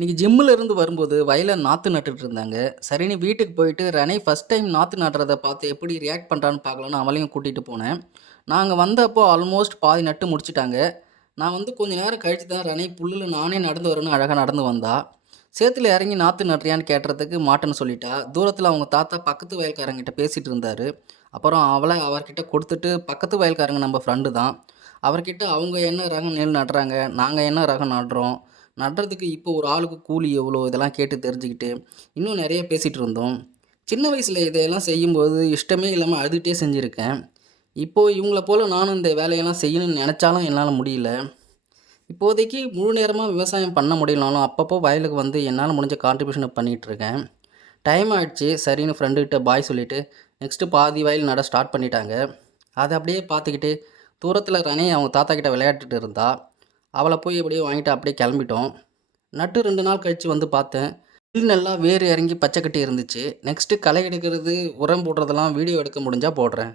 இன்னைக்கு ஜிம்முல இருந்து வரும்போது வயல்ல நாத்து நட்டுட்டு இருந்தாங்க. சரின்னு வீட்டுக்கு போயிட்டு ரணை ஃபர்ஸ்ட் டைம் நாத்து நடுறத பார்த்து எப்படி ரியாக்ட் பண்றான்னு பார்க்கலான்னு அவளையும் கூட்டிட்டு போனேன். நாங்க வந்தப்போ ஆல்மோஸ்ட் பாதி நட்டு முடிச்சுட்டாங்க. நான் வந்து கொஞ்ச நேரம் கழிச்சு தான் ரணை புல்லுல நானே நடந்து வரேன்னு அழகா நடந்து வந்தா. சேத்துல இறங்கி நாத்து நடுறியான்னு கேட்டதுக்கு மாட்டேன்னு சொல்லிட்டா. தூரத்துல அவங்க தாத்தா பக்கத்து வயல்காரங்கிட்ட பேசிட்டு இருந்தாரு. அப்புறம் அவளை அவர்கிட்ட கொடுத்துட்டு பக்கத்து வயல்காரங்க நம்ம ஃப்ரெண்டு தான். அவர்கிட்ட அவங்க என்ன ரகம் நெல் நடுறாங்க, நாங்க என்ன ரகம் நடுறோம், நடுறதுக்கு இப்போ ஒரு ஆளுக்கு கூலி எவ்வளோ இதெல்லாம் கேட்டு தெரிஞ்சுக்கிட்டு, இன்னும் நிறைய பேசிகிட்டு இருந்தோம். சின்ன வயசில் இதையெல்லாம் செய்யும்போது இஷ்டமே இல்லாமல் அழுதுகிட்டே செஞ்சுருக்கேன். இப்போது இவங்கள போல் நானும் இந்த வேலையெல்லாம் செய்யணும்னு நினச்சாலும் என்னால் முடியல. இப்போதைக்கு முழு நேரமாக விவசாயம் பண்ண முடியலனாலும் அப்பப்போ வயலுக்கு வந்து என்னால் முடிஞ்ச கான்ட்ரிபியூஷனை பண்ணிகிட்ருக்கேன். டைம் ஆயிடுச்சு சரின்னு ஃப்ரெண்டுக்கிட்ட பாய் சொல்லிவிட்டு நெக்ஸ்ட்டு பாதி வயல் நட ஸ்டார்ட் பண்ணிட்டாங்க. அதை அப்படியே பார்த்துக்கிட்டு தூரத்தில் ரணே அவங்க தாத்தா கிட்ட விளையாட்டுட்டு இருந்தா. அவளை போய் எப்படியோ வாங்கிட்டு அப்படியே கிளம்பிட்டோம். நட்டு 2 நாள் கழிச்சு வந்து பார்த்தேன். புல் நல்லா வேர் இறங்கி பச்சை கட்டி இருந்துச்சு. நெக்ஸ்ட்டு களை எடுக்கிறது, உரம் போடுறதெல்லாம் வீடியோ எடுக்க முடிஞ்சா போடுறேன்.